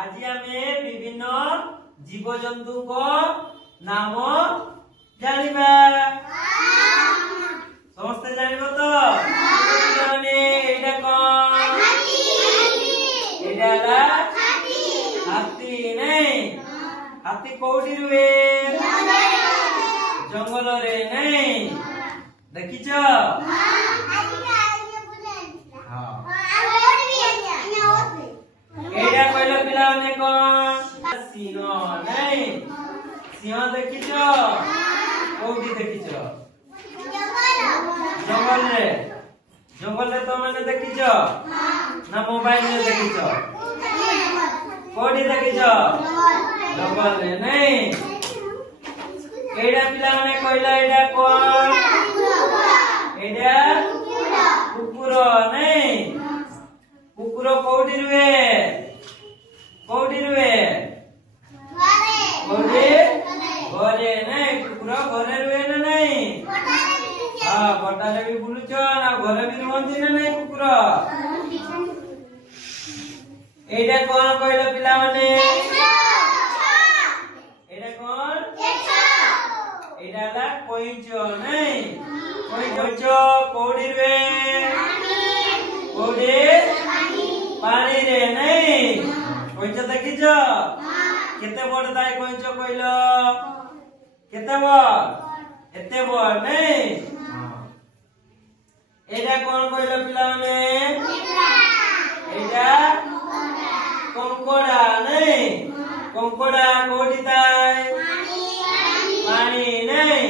आज आमे विभिन्न जीवजंतु को नाम जानिबा। समस्त जानिबो तो माने एटा कोन एटा हाथी नहीं हाथी कोठी रुए जंगल रे नहीं देखिछ एटा कहलो पिला ने कोन सिंह नहीं सिंह देखिछ कोठी देखिछ जंगल रे तो माने देखिछ ना मोबाइल रे देखिछ कोठी देखिछ जंगल रे नहीं एटा पिला ने कहला एटा कोन एटा कुकुर नहीं कुकुर कोठी रुए घरे नहीं कुकुर घरे रुए ना नहीं हां बटाले भी बुलुछ ना घरे भी रुहंती ना नहीं कुकुर एटा कोन कहलो पिला माने एटा कोन एटा ला कोइच नहीं कोइच कोठी रुए कोठी पानी रे नहीं कोइच देखिछ केते बड़ ताई कोइच कहलो केते बड़ एते बड़ नहीं एटा कोन कहलो पिला माने एटा कंकोड़ा नहीं कंकोड़ा कोठी ताई पानी नहीं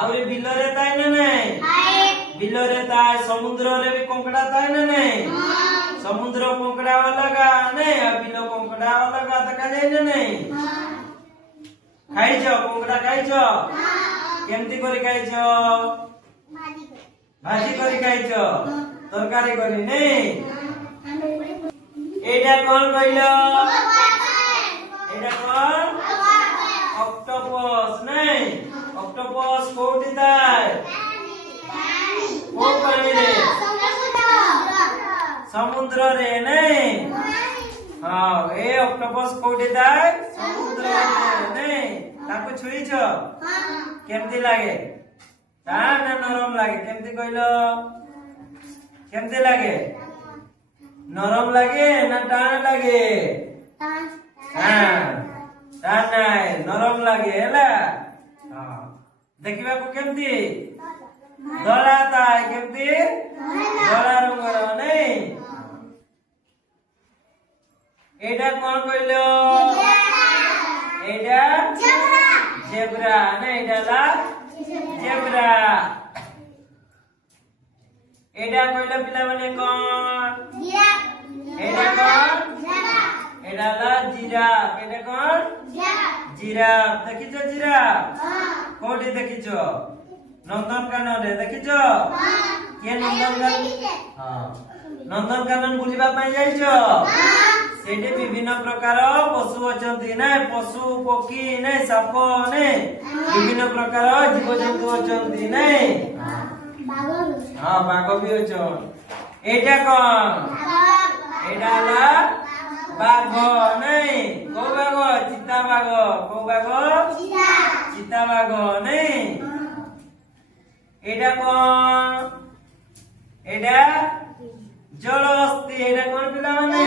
आउरी बिलो रे ताई ना नहीं बिलो रे ताई समुद्र रे भी कंकड़ा ताई ना नहीं समुद्र कंकड़ा अलगा नहीं बिलो कंकड़ा अलगा देखा जाय ना नहीं खाइछ कंकड़ा खाइछ केमती करी खाइछ भाजी करी खाइछ तरकारी करी नहीं एटा कोन कहलो एटा कोन ऑक्टोपस नहीं ऑक्टोपस कोठी ताई को पानी रे समुद्र रे नहीं हां ए ऑक्टोपस कोठी ताई समुद्र रे नहीं ताको छुईछ केमती लागे टाण ना नरम लागे केमती कहलो केमती लागे नरम लागे ना टाण लागे हां टाण नाही नरम लागे हैला हां देखिबा को केमती धला ताई केमती धला रंगर नहीं एटा कोन कहलो एटा जेब्रा नहीं एटा ला जेब्रा एटा कहलो पिला माने कोन एटा कोन एटा ला जिराफ एटा कोन जिराफ देखिछ जिराफ कोठी देखिछ नंदनकानन रे देखिछ के नंदनकानन हां नंदनकानन बुलिबा पई जाइछ सेठी विभिन्न प्रकार पशु अछंती नै पशु पक्षी नै साप नै विभिन्न प्रकार जीव जंतु अछंती नै हां बाघ भी अछन एटा कोन एटा ला बाघ नै को बाघ चिता बाघ को बाघ चिता बाघ नै एटा कोन एटा जल हस्ती एटा कोन पिला माने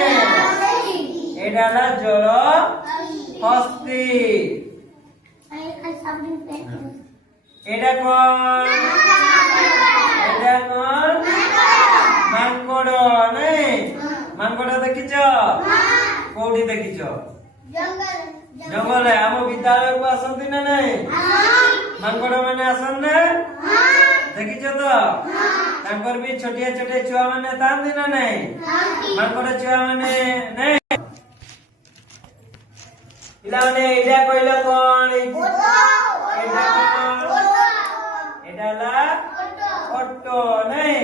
एटा ला जल हस्ती एटा कोन मांकड़ नहीं मांकड़ देखिछ कोठी देखिछ जंगल है हम विद्यालय को आसंती ना नहीं मांकड़ माने आसन ना देखिछ तो तांकर भी छोटिया छोटे छुआ माने तांती ना नहीं मांकड़ छुआ माने नहीं पिला माने एटा कहलो कोन एटा एटा ला ऑटो नहीं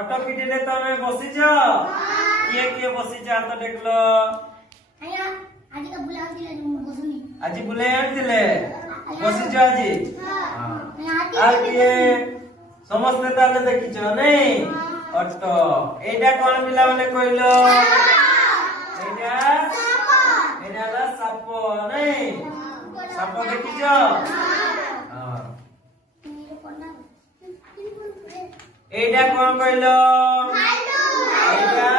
ऑटो पिटिले तमे बसिछ किए बसिछ हाथ देखलो आज बुले आनथिले बसिछ आज किए समस्त ताले देखिछ नहीं ऑटो एटा कोन पिला माने कहलो एटा ନାଇଁ ସାପ ଦେଖିଛ? এইটা কোন কইল? এইটা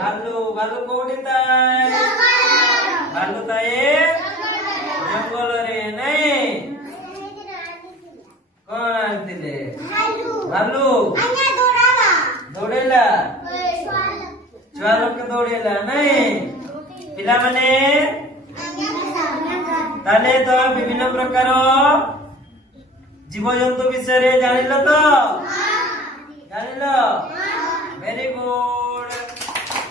ভালু। ভালু কোউঠি তাই? ভালু তাই জঙ্গলরে নাই। কোন আনতিলে? ভালু দৌড়েলা ଛୁଆ ଲୋକ ଦୌଡେଇଲା ନାଇଁ ପିଲାମାନେ। ତାହେଲେ ତ ବିଭିନ୍ନ ପ୍ରକାର ଜୀବଜନ୍ତୁ ବିଷୟରେ ଜାଣିଲ ତ? ଜାଣିଲ? Very good.